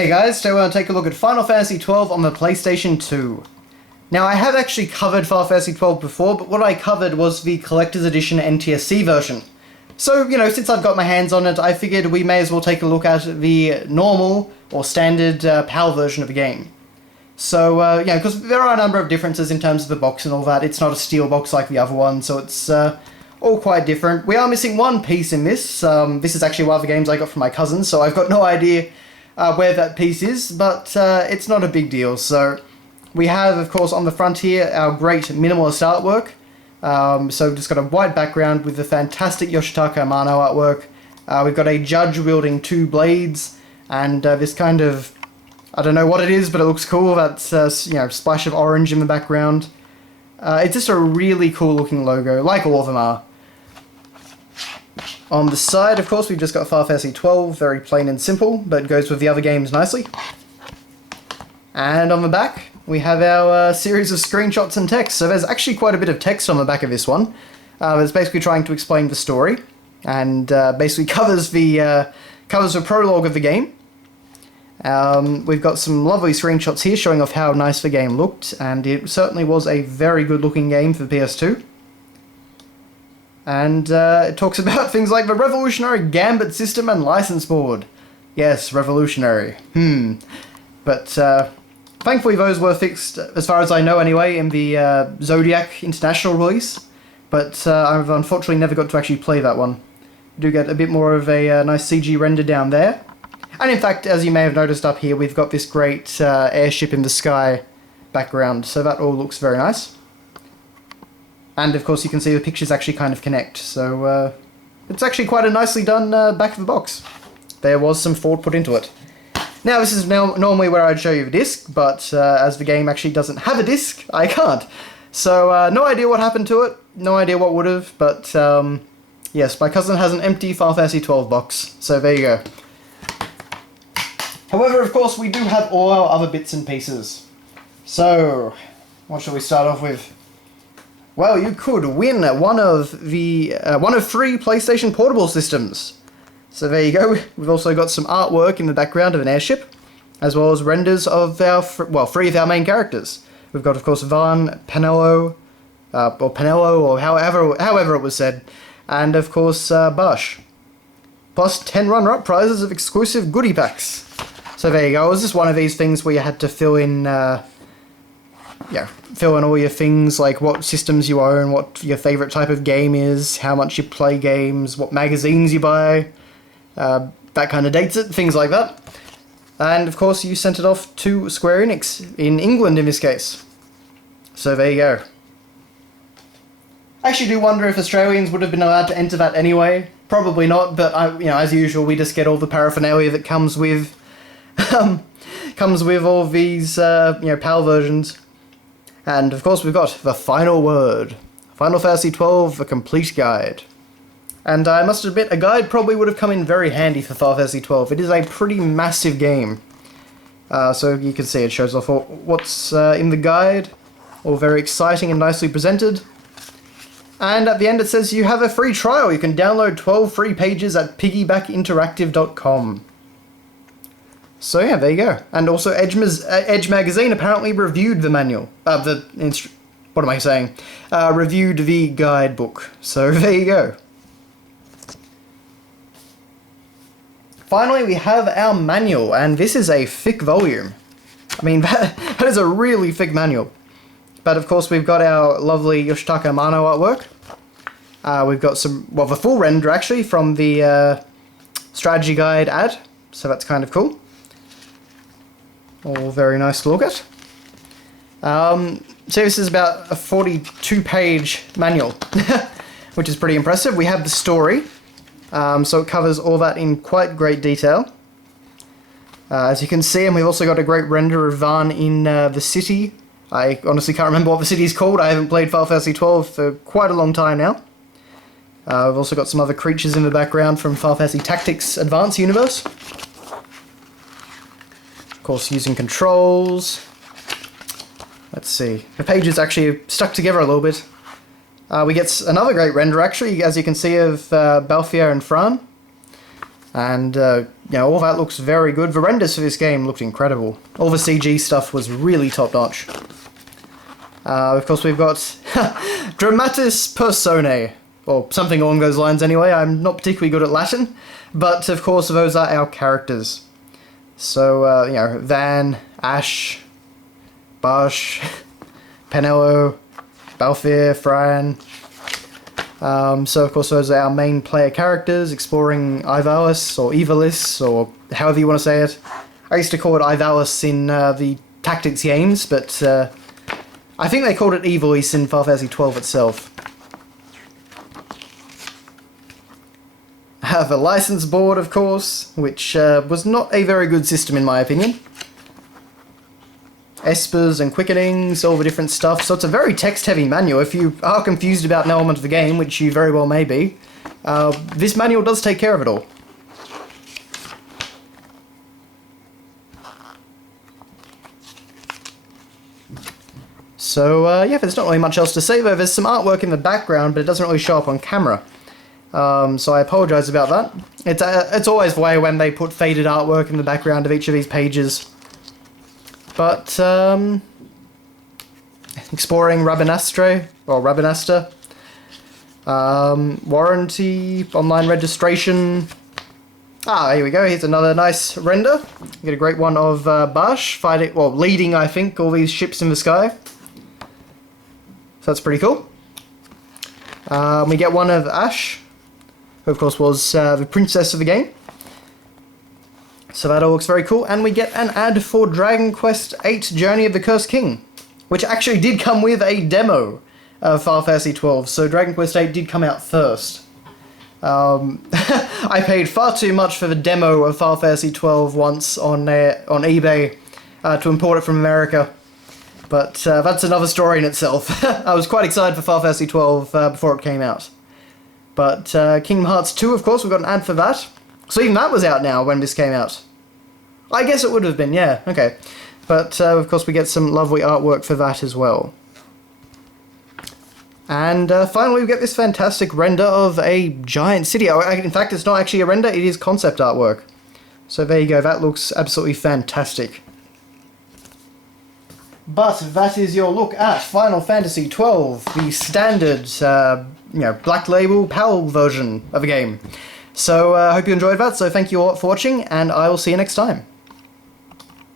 Hey guys, today we're going to take a look at Final Fantasy XII on the PlayStation 2. Now I have actually covered Final Fantasy XII before, but what I covered was the Collector's Edition NTSC version. So, since I've got my hands on it, I figured we may as well take a look at the normal, or standard, PAL version of the game. So, because there are a number of differences in terms of the box and all that. It's not a steel box like the other one, so it's all quite different. We are missing one piece in this. This is actually one of the games I got from my cousin, so I've got no idea where that piece is, but it's not a big deal. So we have, of course, on the front here, our great minimalist artwork. So we've just got a white background with the fantastic Yoshitaka Amano artwork. We've got a judge wielding two blades, and this kind of, I don't know what it is, but it looks cool. That's, splash of orange in the background. It's just a really cool looking logo, like all of them are. On the side, of course, we've just got Final Fantasy XII, very plain and simple, but goes with the other games nicely. And on the back, we have our series of screenshots and text. So there's actually quite a bit of text on the back of this one. It's basically trying to explain the story, and basically covers the prologue of the game. We've got some lovely screenshots here showing off how nice the game looked, and it certainly was a very good looking game for the PS2. And it talks about things like the revolutionary Gambit system and license board. Yes, revolutionary. But thankfully those were fixed, as far as I know anyway, in the Zodiac International release. But I've unfortunately never got to actually play that one. You do get a bit more of a nice CG render down there. And in fact, as you may have noticed up here, we've got this great airship in the sky background. So that all looks very nice. And of course you can see the pictures actually kind of connect, so it's actually quite a nicely done back of the box. There was some thought put into it. Now this is normally where I'd show you the disc, but as the game actually doesn't have a disc, I can't. So no idea what happened to it, no idea what would have, but yes, my cousin has an empty Final Fantasy XII box, so there you go. However, of course, we do have all our other bits and pieces. So, what shall we start off with? Well, you could win one of three PlayStation Portable systems. So there you go. We've also got some artwork in the background of an airship, as well as renders of our, three of our main characters. We've got, of course, Van, Penello, or however it was said, and of course, Bush. Plus 10 runner-up prizes of exclusive goodie packs. So there you go. It was just one of these things where you had to fill in all your things, like what systems you own, what your favourite type of game is, how much you play games, what magazines you buy, that kind of dates it, things like that. And of course you sent it off to Square Enix, in England in this case. So there you go. I actually do wonder if Australians would have been allowed to enter that anyway. Probably not, but as usual, we just get all the paraphernalia that comes with all these PAL versions. And of course we've got the final word. Final Fantasy XII, the complete guide. And I must admit, a guide probably would have come in very handy for Final Fantasy XII. It is a pretty massive game. So you can see it shows off what's in the guide. All very exciting and nicely presented. And at the end it says you have a free trial. You can download 12 free pages at piggybackinteractive.com. So yeah, there you go. And also Edge Magazine apparently reviewed the manual. What am I saying? Reviewed the guidebook. So there you go. Finally, we have our manual, and this is a thick volume. I mean, that is a really thick manual. But of course, we've got our lovely Yoshitaka Amano artwork. We've got the full render actually from the strategy guide ad. So that's kind of cool. All very nice to look at. So this is about a 42-page manual, which is pretty impressive. We have the story, so it covers all that in quite great detail. As you can see, and we've also got a great render of Van in the city. I honestly can't remember what the city is called. I haven't played Final Fantasy XII for quite a long time now. We've also got some other creatures in the background from Final Fantasy Tactics Advance Universe. Of course, using controls. Let's see. The page is actually stuck together a little bit. We get another great render, actually, as you can see, of Balthier and Fran. And, you know, all that looks very good. The renders for this game looked incredible. All the CG stuff was really top-notch. Of course, we've got Dramatis Personae, or something along those lines anyway. I'm not particularly good at Latin, but of course those are our characters. So, you know, Van, Ash, Barsh, Penello, Balfir, Fran. So of course those are our main player characters, exploring Ivalis, or Evalis, or however you want to say it. I used to call it Ivalis in the Tactics games, but I think they called it Evalis in Final Fantasy XII itself. I have a license board, of course, which was not a very good system in my opinion. Espers and quickenings, all the different stuff, so it's a very text-heavy manual. If you are confused about an element of the game, which you very well may be, this manual does take care of it all. So, yeah, there's not really much else to say though. There's some artwork in the background, but it doesn't really show up on camera. So I apologise about that. It's always the way when they put faded artwork in the background of each of these pages. But, exploring Rabanastre, or Rabanasta, warranty, online registration. Ah, here we go, here's another nice render. You get a great one of Barsh fighting, well, leading, I think, all these ships in the sky. So that's pretty cool. We get one of Ash, who of course was the princess of the game. So that all looks very cool, and we get an ad for Dragon Quest VIII Journey of the Cursed King, which actually did come with a demo of Final Fantasy XII, so Dragon Quest VIII did come out first. I paid far too much for the demo of Final Fantasy XII once on eBay to import it from America, but that's another story in itself. I was quite excited for Final Fantasy XII before it came out. But Kingdom Hearts 2, of course, we've got an ad for that. So even that was out now when this came out. I guess it would have been, yeah, okay. But, of course, we get some lovely artwork for that as well. And finally, we get this fantastic render of a giant city. In fact, it's not actually a render, it is concept artwork. So there you go, that looks absolutely fantastic. But that is your look at Final Fantasy XII, the standard, you know, Black Label PAL version of the game. So I hope you enjoyed that, so thank you all for watching, and I will see you next time.